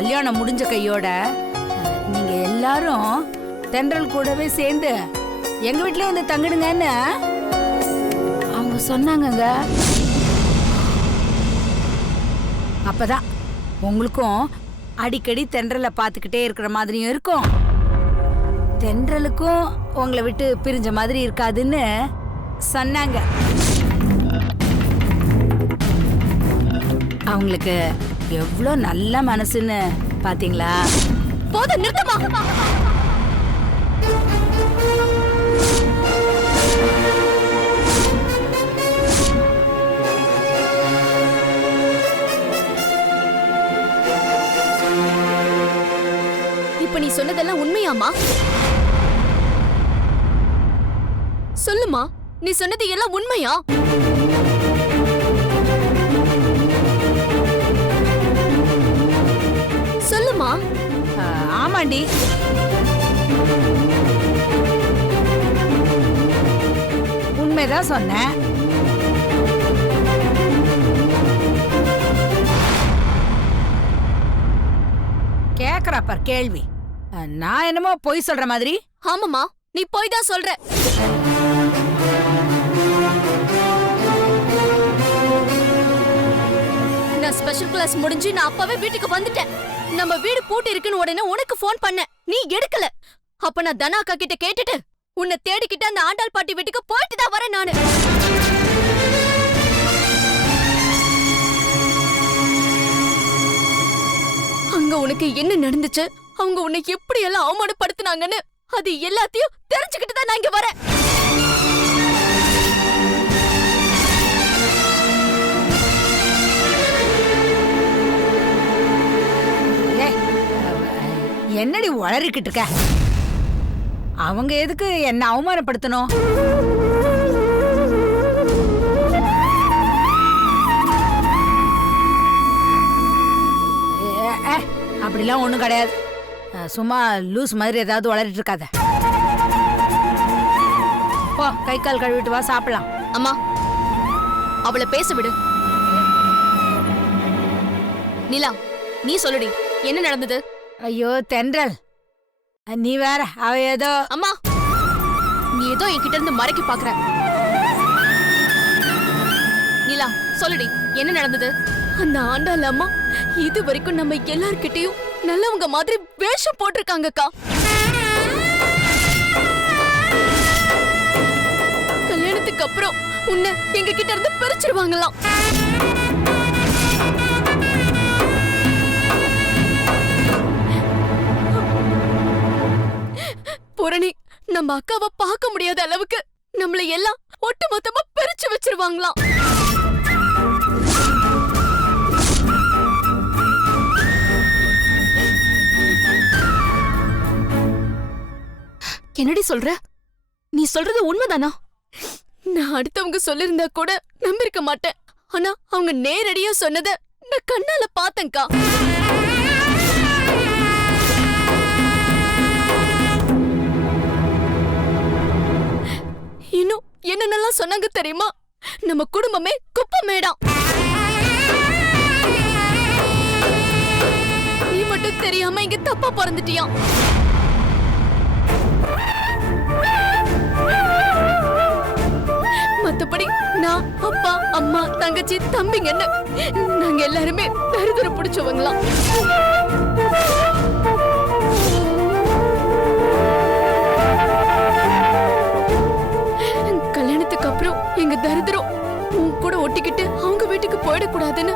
கல்யாணம் முடிஞ்ச கையோட நீங்க எல்லாரும் தென்றல் கூடவே சேர்ந்து எங்க வீட்லயே வந்து தங்கிடுங்கன்னு அவங்க சொன்னாங்கங்க. அப்பதான் உங்களுக்கும் அடிக்கடி தென்றலை பார்த்துக்கிட்டே இருக்கிற மாதிரியும் இருக்கும், தென்றலுக்கும் உங்களை விட்டு பிரிஞ்ச மாதிரி இருக்காதுன்னு சொன்னாங்க. அவங்களுக்கு எவ்வளோ நல்ல மனசுன்னு பாத்தீங்களா? போதும், நிறுத்தமா. இப்ப நீ சொன்னதெல்லாம் உண்மையாமா? சொல்லுமா, நீ சொன்னது எல்லாம் உண்மையா? சொல்லுமா. ஆமாண்டி, உண்மைதான் சொன்னேன். கேக்குறாப்பா கேள்வி, நான் என்னமோ பொய் சொல்ற மாதிரி? ஆமாமா, நீ போய் தான் சொல்ற. நான் ஸ்பெஷல் கிளாஸ் முடிஞ்சு நான் அப்பவே வீட்டுக்கு வந்துட்டேன். நம்ம வீடு பூட்டி இருக்குன்னு உடனே உனக்கு போன் பண்ண, நீ எடுக்கல. அப்ப நான் தனா அக்கா கிட்ட கேட்டுட்டு உன்னை தேடிக்கிட்டு அந்த ஆண்டாள் பாட்டி வீட்டுக்கு போயிட்டு தான் வரேன் நானு. அங்க உனக்கு என்ன நடந்துச்சு, அவங்க உன்னை எப்படி எல்லாம் அவமானப்படுத்தினாங்கன்னு அது எல்லாத்தையும் தெரிஞ்சுக்கிட்டு தான் நான் இங்க வரேன். என்னடி உளறிக்கிட்டு இருக்க? அவங்க எதுக்கு என்ன அவமானப்படுத்தணும்? அப்படிலாம் ஒண்ணும் கிடையாது. சும்மா லூஸ் மாதிரி ஏதாவது உளறிட்டு இருக்காத. போ, கை கால் கழுவிட்டு வா, சாப்பிடலாம். அம்மா, அவளை பேச விடு. நிலா, நீ சொல்லுடி, என்ன நடந்தது? ஐயோ தென்றல், நீ வேற, அவ ஏதோ. அம்மா, நீ ஏதோ என்கிட்ட இருந்து மறைக்க பாக்குற. நிலா, சொல்லுடி, என்ன நடந்தது? அந்த ஆண்டாள் அம்மா இது வரைக்கும் நம்ம எல்லார்கிட்டயும் நல்லவங்க மாதிரி வேஷம் போட்டிருக்காங்கக்கா. கல்யாணத்துக்கு அப்புறம் உன்னை எங்க கிட்ட இருந்து பிரிச்சிருவாங்களாம். பூரணி, நம்ம அக்காவை பார்க்க முடியாத அளவுக்கு நம்மள எல்லாம் ஒட்டு மொத்தமா பிரிச்சு வச்சிருவாங்களாம். என்னடி சொல்ற? நீ சொல்றது உண்மைதானா? நான் அடுத்தவங்க சொல்லிருந்தா கூட நம்பிருக்க மாட்டேன். ஆனா அவங்க நேரடியா சொன்னத நான் கண்ணால பார்த்தேன்க்கா. இன்னும் என்னென்னலாம் சொன்னாங்க தெரியுமா? நம்ம குடும்பமே குப்பை மேடம். நீ மட்டும் தெரியாம இங்க தப்பா பிறந்துட்டியாம். மத்தபடி நான், அப்பா, அம்மா, தங்கச்சி, தம்பிங்கன்னு நாங்க எல்லாருமே தருதர பிடிச்சவங்களாம். கல்யாணத்துக்கு அப்புறம் எங்க தரித்திரம் உன் கூட ஒட்டிக்கிட்டு அவங்க வீட்டுக்கு போயிடக்கூடாதுன்னு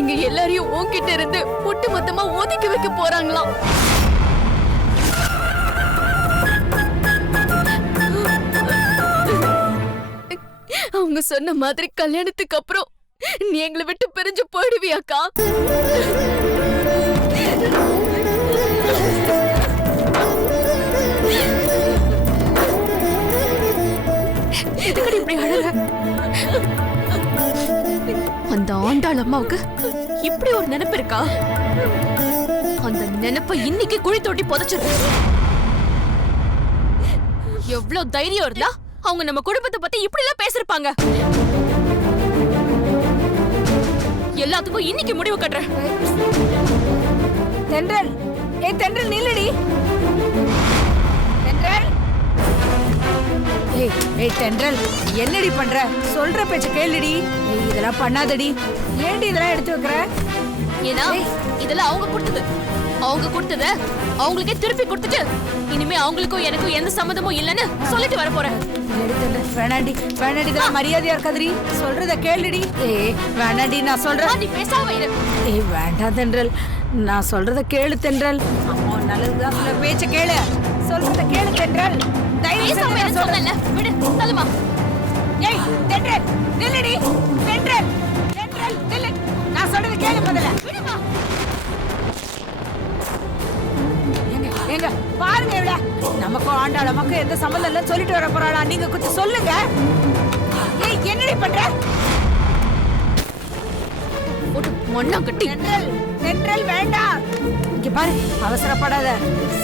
எங்க எல்லாரையும் உன்கிட்ட இருந்து ஒட்டு மொத்தமா ஒதுக்கி வைக்க போறாங்களாம். அவங்க சொன்ன மாதிரி கல்யாணத்துக்கு அப்புறம் நீ எங்களை விட்டு பிரிஞ்சு போயிடுவியாக்கா? எதுக்கடி இப்படி அழற? அந்த ஆண்டாள் அம்மாவுக்கு இப்படி ஒரு நினைப்பு இருக்கா? அந்த நினைப்பை இன்னைக்கு குழி தோண்டி புதைச்சிரு. எவ்வளவு தைரியம் இருந்தா அவங்க நம்ம குடும்பத்தை பத்தி இப்படி எல்லாம் பேசிருப்பாங்க. எல்லாத்துக்கும் இன்னைக்கு முடிவு கட்டுறேன். தென்றல், ஏய் தென்றல் நில்லுடி. தென்றல், ஏய் ஏய் தென்றல், என்னடி பண்ற? சொல்ற பேச்ச கேளுடி. ஏய் இதெல்லாம் பண்ணாதடி. ஏன்டி இதெல்லாம் எடுத்து வைக்கிற? ஏன்னா இதெல்லாம் அவங்க கொடுத்தத அவங்களுக்கே திருப்பி கொடுத்துட்டு இனிமே அவங்களுக்கும் எனக்கும் எந்த சம்மதமும் இல்லைன்னு சொல்லிட்டு வர போறேன். வேணாண்டி வேணாண்டி, இதெல்லாம் மரியாதையா இருக்காதுடி. சொல்றத கேளுடி. ஏய் வேணாண்டி, நான் சொல்றேன். நீ பேசாம இரு. ஏய் வேண்டாம் தென்றல், நான் சொல்றத கேளு தென்றல். அம்மா நல்லதுதான் சொல்ல, பேச்ச கேளு. சொல்றத கேளு தென்றல். தயவு பேசாம செஞ்சு இரு சொல்றேன். சொன்னேன்ல. விடு சொல்லுமா. ஏய் தென்றல் நில்லுடி. தென்றல் தென்றல் நில்லு. நான் சொல்றத கேளு முதல்ல. விடுமா. ஏங்க பாருங்க இவள. நமக்கும் ஆண்டாளமக்கும் எந்த சம்மந்தம் இல்லைன்னு சொல்லிட்டு வர போறாளா? நீங்க கொஞ்சம் சொல்லுங்க. ஏய் என்னடி பண்ற? போட்டு மண்ணா கட்டி. தென்றல் தென்றல் வேண்டாம். இங்க பாரு, அவசரப்படாத.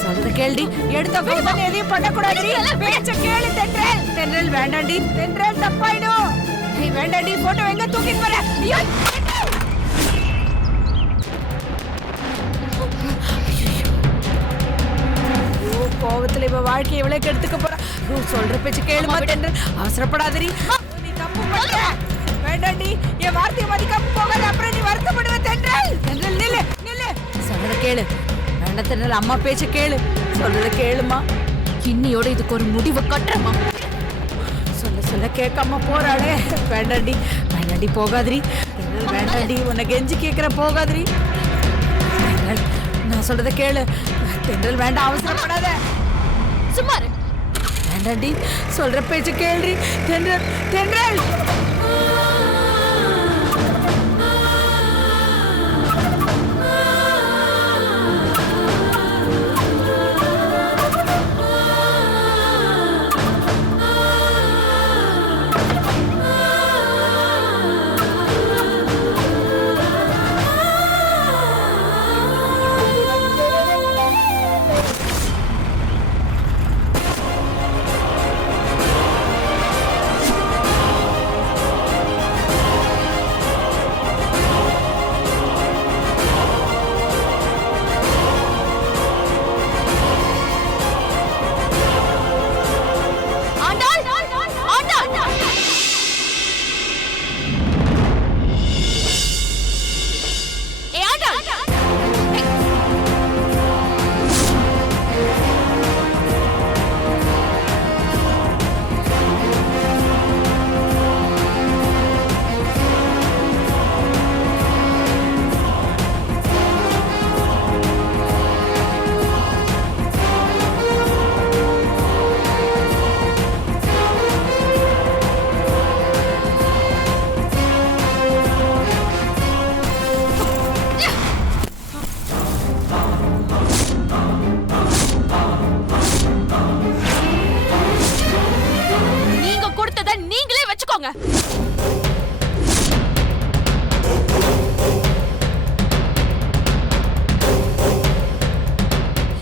சொல்றத கேளுடி. எடுத்த போய் எதையும் பண்ணக்கூடாதுடி. பேச்ச கேளு தென்றல். தென்றல் வேண்டாண்டி. தென்றல் தப்பாயிடும். ஏய் வேண்டாண்டி, போட்டோ எங்க தூக்கிட்டு வர? ஐயோ கோவத்துல இவ வாழ்க்கையை இவ்வளவு கெடுத்துக்க போறா. சொல்ற பேச்சு கேளுமா தென்றல். அவசரப்படாதடி. நீ தப்பு பண்ற. வேண்டாண்டி, என் வார்த்தையை மதிக்காம போகாத. அப்புறம் நீ வருத்தப்படுவ தென்றல். தென்றல் நில்லு நில்லு. சொல்றத கேளு. வேண்டாம் தென்றல், அம்மா பேச்ச கேளு. சொல்றத கேளுமா. இன்னியோட இதுக்கு ஒரு முடிவு கட்டுறமா. சொல்ல சொல்ல கேட்காம போறாளே. வேண்டாண்டி வேண்டாண்டி, போகாதிரி. தென்றல் வேண்டாண்டி, உன்னை கெஞ்சி கேட்கிற, போகாதிரி. தென்றல் நான் சொல்றத கேளு. தென்றல் வேண்டாம், அவசரப்படாத. சும்மா இரு. வேண்டாண்டி, சொல்ற பேச்சு கேள்றி. தென்றல் தென்றல்.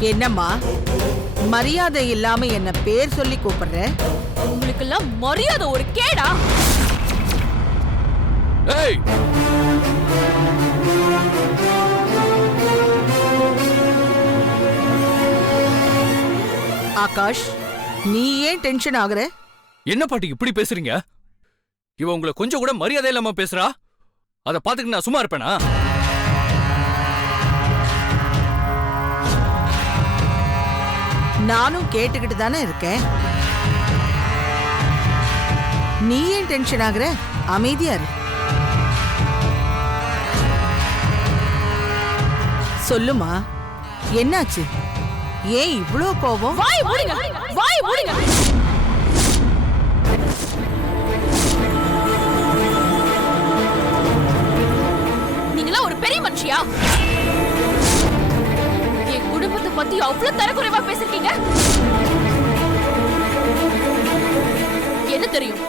என்னம்மா மரியாதை இல்லாம என்ன பேர் சொல்லி கூப்பிடுற? உங்களுக்கு எல்லாம் மரியாதை ஒரு கேடா? ஏய், ஆகாஷ், நீ ஏன் டென்ஷன் ஆகுற? என்ன பாட்டி இப்படி பேசுறீங்க? இவ உங்களை கொஞ்சம் கூட மரியாதை இல்லாம பேசுறா. அத பாத்துக்கிட்டு நான் சும்மா இருப்பேனா? நானும் கேட்டுக்கிட்டு தானே இருக்கேன். நீ ஏன் டென்ஷன் ஆகுற? அமைதியா இரு. சொல்லுமா, என்னாச்சு? ஏன் இவ்ளோ கோபம்? வாய் மூடுங்க, வாய் மூடுங்க. நீங்களா ஒரு பெரிய மனுஷியா? என் குடும்பத்தை பத்தி அவ்வளவு தரக்குறைவா பேசிருக்கீங்க. என்ன தெரியும்?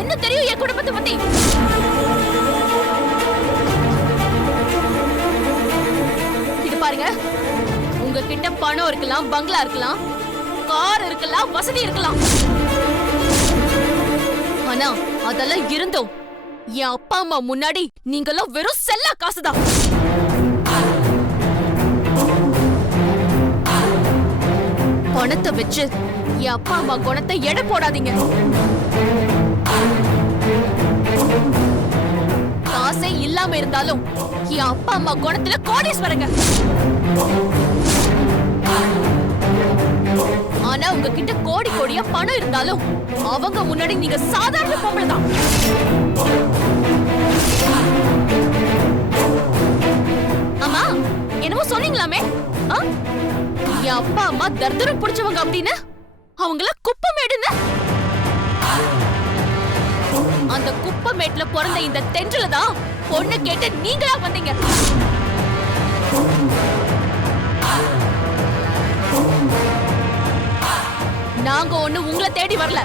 என்ன தெரியும் என் குடும்பத்தை பத்தி? இது பாருங்க, உங்ககிட்ட பணம் இருக்கலாம், பங்களா இருக்கலாம், கார் இருக்கலாம், வசதி இருக்கலாம். ஆனா அதெல்லாம் இருந்தோம் என் அப்பா அம்மா முன்னாடி நீங்கெல்லாம் வெறும் செல்லா காசுதான். பணத்தை வச்சு என் அப்பா அம்மா குணத்தை எடை போடாதீங்க. காசே இல்லாம இருந்தாலும் என் அப்பா அம்மா குணத்துல கோடீஸ்வரங்க. ஆனா உங்ககிட்ட கோடி கோடியா பணம் இருந்தாலும் அவங்க முன்னாடி நீங்க சாதாரண பொம்பளை தான். ஆமா, என்னமோ சொன்னீங்களாமே, என் அப்பா அம்மா தர்தரம் பிடிச்சவங்க அப்படின்னு, அவங்கள குப்பமேடுன்னு. அந்த குப்பமேட்ல பிறந்த இந்த தென்றல தான் பொண்ணு கேட்டு நீங்களா வந்தீங்க. நாங்க ஒண்ணு உங்களை தேடி வரல.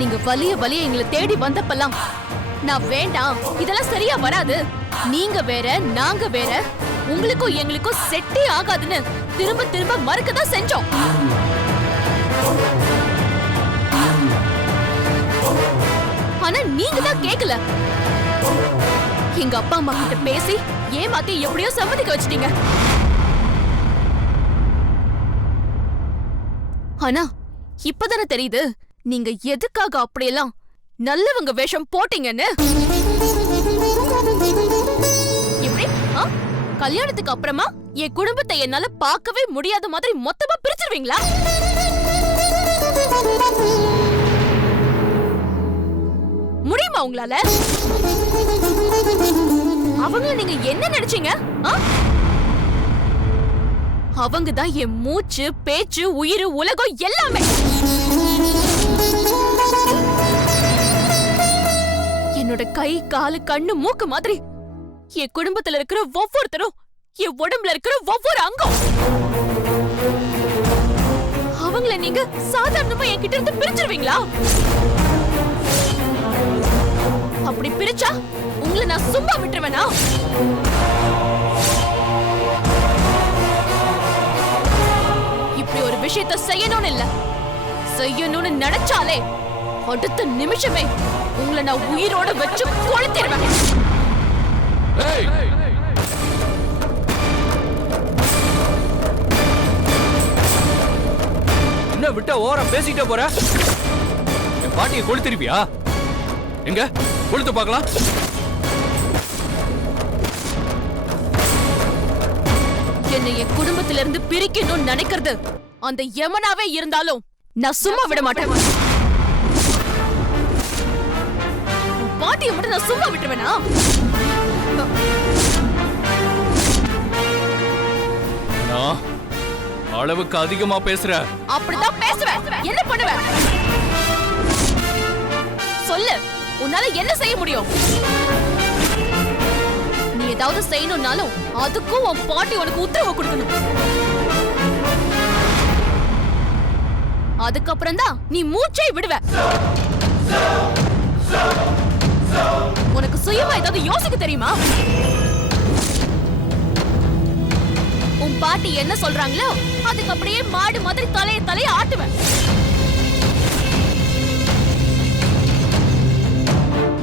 நீங்க வலிய வலிய எங்களை தேடி வந்தப்பெல்லாம் நான் வேண்டாம், இதெல்லாம் சரியா வராது, நீங்க வேற நாங்க வேற, உங்களுக்கும் எங்களுக்கும் செட்டே ஆகாதுன்னு திரும்ப திரும்ப மறுக்கதான் செஞ்சோம். ஆனா நீங்க தான் கேக்கல. எங்க அப்பா அம்மா கிட்ட பேசி ஏமாத்தி எப்படியோ சம்மதிக்க வச்சிட்டீங்க. ஆனா இப்பதானே தெரியுது நீங்க எதுக்காக அப்படியெல்லாம் நல்லவங்க வேஷம் போட்டீங்கன்னு. எப்படி கல்யாணத்துக்கு அப்புறமா என் குடும்பத்தை என்னால பார்க்கவே முடியாத மாதிரி மொத்தமா பிரிச்சிருவீங்களா? முடியுமா உங்களால? அவங்க நீங்க என்ன நினைச்சீங்க? அவங்க தான் என் மூச்சு, பேச்சு, உயிர், உலகம் எல்லாமே. என்னோட கை, காலு, கண்ணு, மூக்கு மாதிரி என் குடும்பத்துல இருக்கிற ஒவ்வொருத்தரும் என் உடம்புல இருக்கிற ஒவ்வொரு அங்கம். அவங்கள நீங்க சாதாரணமா என்கிட்ட இருந்து பிரிச்சிருவீங்களா? அப்படி பிரிச்சா உங்களை நான் சும்மா விட்டுருவேனா? இப்படி ஒரு விஷயத்தை செய்யணும்னு இல்ல, செய்யணும்னு நினைச்சாலே அடுத்த நிமிஷமே உங்களை நான் உயிரோட வச்சு கொளுத்திடுவேன். என்ன விட்டா ஓரம் பேசிட்டே போற? என் பாட்டியை கொளுத்திருப்பியா? எங்க கொளுத்து பார்க்கலாம். என்னை என் குடும்பத்தில இருந்து பிரிக்கணும்னு நினைக்கிறது அந்த யமனாவே இருந்தாலும் நான் சும்மா விட மாட்டேன். பாட்டியை மட்டும் நான் சும்மா விட்டுருவேனா? அளவுக்கு அதிகமா பேசுற. அப்படிதான் பேசுவேன். என்ன பண்ணுவேன் சொல்லு. உன்னால என்ன செய்ய முடியும்? நீ ஏதாவது செய்யணும்னாலும் அதுக்கும் உன் பாட்டி உனக்கு உத்தரவு கொடுக்கணும். அதுக்கப்புறம் தான் நீ மூச்சை விடுவ. உனக்கு சுயமா ஏதாவது யோசிக்க தெரியுமா? உன் பாட்டி என்ன சொல்றாங்களோ அதுக்கு அப்படியே மாடு மாதிரி தலைய ஆட்டுவேன்.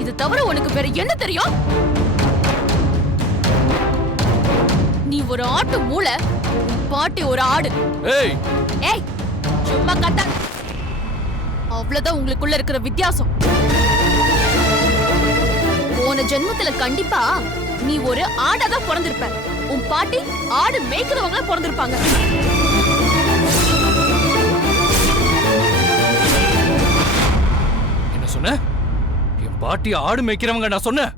இது தவிர உனக்கு வேற என்ன தெரியும்? நீ ஒரு ஆட்டு மூளை, பாட்டி ஒரு ஆடு. ஏய் ஏய், சும்மா கத்த. அவ்வளவுதான் உங்களுக்குள்ள இருக்கிற வித்தியாசம். போன ஜென்மத்துல கண்டிப்பா நீ ஒரு ஆடாதான் பிறந்திருப்ப. உன் பாட்டி ஆடு மேய்க்கிறவங்கள பிறந்திருப்பாங்க. என்ன சொன்ன? என் பாட்டி ஆடு மேய்க்கிறவங்க நான் சொன்னேன்.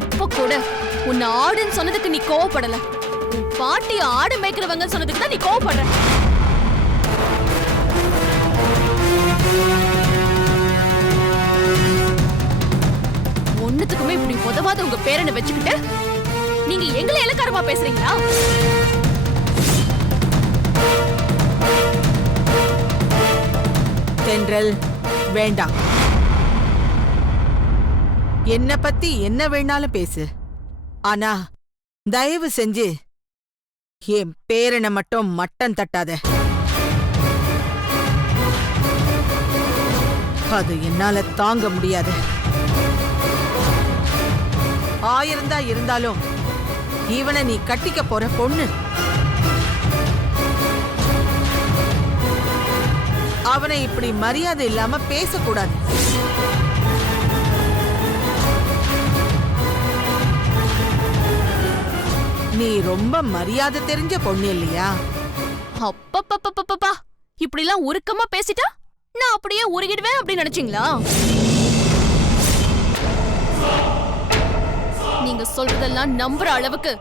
இப்ப கூட உன்னை ஆடுன்னு சொன்னதுக்கு நீ கோவப்படல. உன் பாட்டி ஆடு மேய்க்கிறவங்க சொன்னதுக்கு தான் நீ கோவப்படுற. ஒண்ணுத்துக்குமே இப்படி உதவாத உங்க பேரனை வச்சுக்கிட்டு நீங்க எங்களை இலக்காரமா பேசுறீங்களா? தென்றல், வேண்டாம். என்ன பத்தி என்ன வேணாலும் பேசு. ஆனா தயவு செஞ்சு என் பேரனை மட்டும் மட்டம் தட்டாத. அது என்னால தாங்க முடியாது. 1000 தான் இருந்தாலும் இவனை நீ கட்டிக்க போற பொண்ணு. அவனை இப்படி மரியாதை இல்லாம பேசக்கூடாது. நீ ரொம்ப மரியாதை தெரிஞ்ச பொண்ணு இல்லையா? அப்பப்பப்பப்பப்பா, இப்படி எல்லாம் உருக்கமா பேசிட்டா நான் அப்படியே உருகிடுவேன் அப்படின்னு நினைச்சீங்களா? நீங்க சொல்றதெல்லாம் நம்புற அளவுக்கு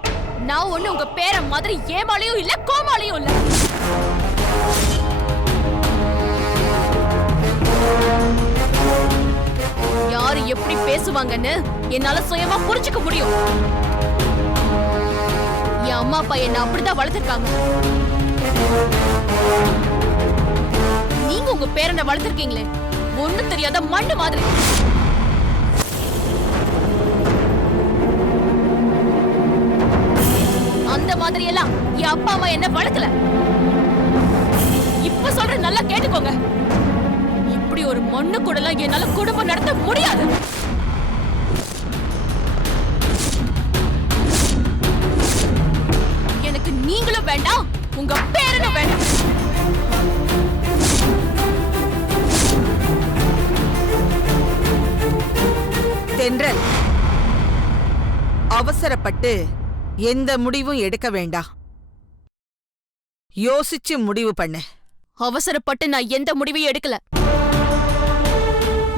நான் ஒண்ணு உங்க பேர மாதிரி ஏமாலையும் இல்ல கோமாலையும் இல்ல. யாரு எப்படி பேசுவாங்கன்னு என்னால சுயமா புரிஞ்சுக்க முடியும். என் அம்மா அப்பா என்ன அப்படிதான் வளர்த்திருக்காங்க. நீங்க உங்க பேரனை வளர்த்திருக்கீங்களே, ஒண்ணும் தெரியாத மண்ணு மாதிரி. அந்த மாதிரி எல்லாம் என் அப்பா அம்மா என்ன வளர்க்கல. இப்ப சொல்ற நல்லா கேட்டுக்கோங்க. இப்படி ஒரு மண்ணு கூட எல்லாம் என்னால குடும்பம் நடத்த முடியாது. எனக்கு நீங்களும் வேண்டாம், உங்க பேரனும் வேண்டாம். தென்றல், அவசரப்பட்டு எந்த முடிவும் எடுக்க வேண்டாம். யோசிச்சு முடிவு பண்ணு. அவசரப்பட்டு நான் எந்த முடிவையும் எடுக்கல.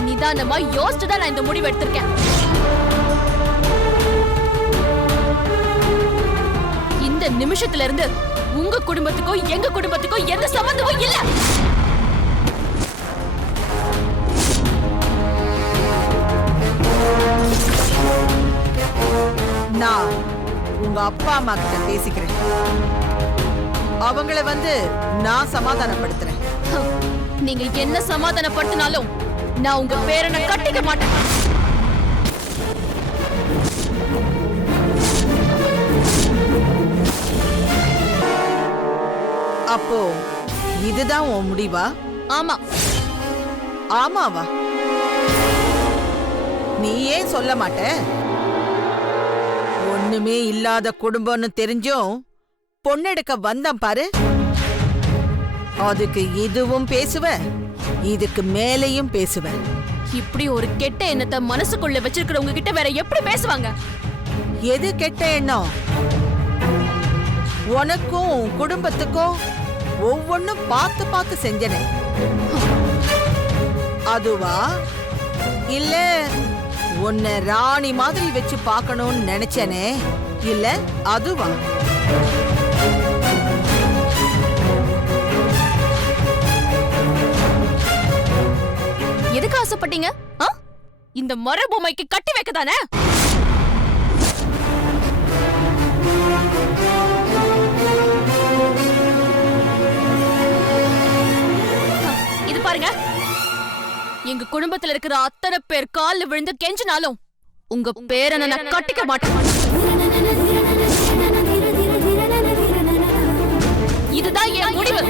நிதானமா யோசிச்சுதான் நான் இந்த முடிவு எடுத்திருக்கேன். இந்த நிமிஷத்துல இருந்து உங்க குடும்பத்துக்கோ எங்க குடும்பத்துக்கோ எந்த சம்பந்தமும் இல்ல. நான் உங்க அப்பா அம்மா கிட்ட பேசிக்கிறேன். அவங்கள நான் சமாதானப்படுத்துறேன். நீங்க என்ன சமாதானப்படுத்தினாலும் நான் உங்க பேரனை கட்டிக்க மாட்டேன். அப்போ இதுதான் உன் முடிவா? ஆமா. ஆமாவா? நீ ஏன் சொல்ல மாட்ட? ஒண்ணுமே இல்லாத குடும்பம்னு தெரிஞ்சும் பொண்ணெடுக்க வந்தான் பாரு. அதுக்கு இதுவும் பேசுவ, இதுக்கு மேலையும் பேசுவ. இப்படி ஒரு கெட்ட எண்ணத்தை மனசுக்குள்ள வச்சிருக்கிறவங்க கிட்ட வேற எப்படி பேசுவாங்க? எது கெட்ட எண்ணம்? உனக்கும் உன் குடும்பத்துக்கும் ஒவ்வொன்னும் பார்த்து பார்த்து செஞ்சனே, அதுவா? இல்ல உன்னை ராணி மாதிரி வச்சு பார்க்கணும்னு நினைச்சனே, இல்ல அதுவா? எதுக்கு ஆசைப்பட்டீங்க? இந்த மர பொம்மைக்கு கட்டி வைக்கதானே? இது பாருங்க, எங்க குடும்பத்துல இருக்கிற அத்தனை பேர் கால்ல விழுந்து கெஞ்சினாலும் உங்க பேரனை நான் கட்டிக்க மாட்டேன். இதுதான் என் முடிவு.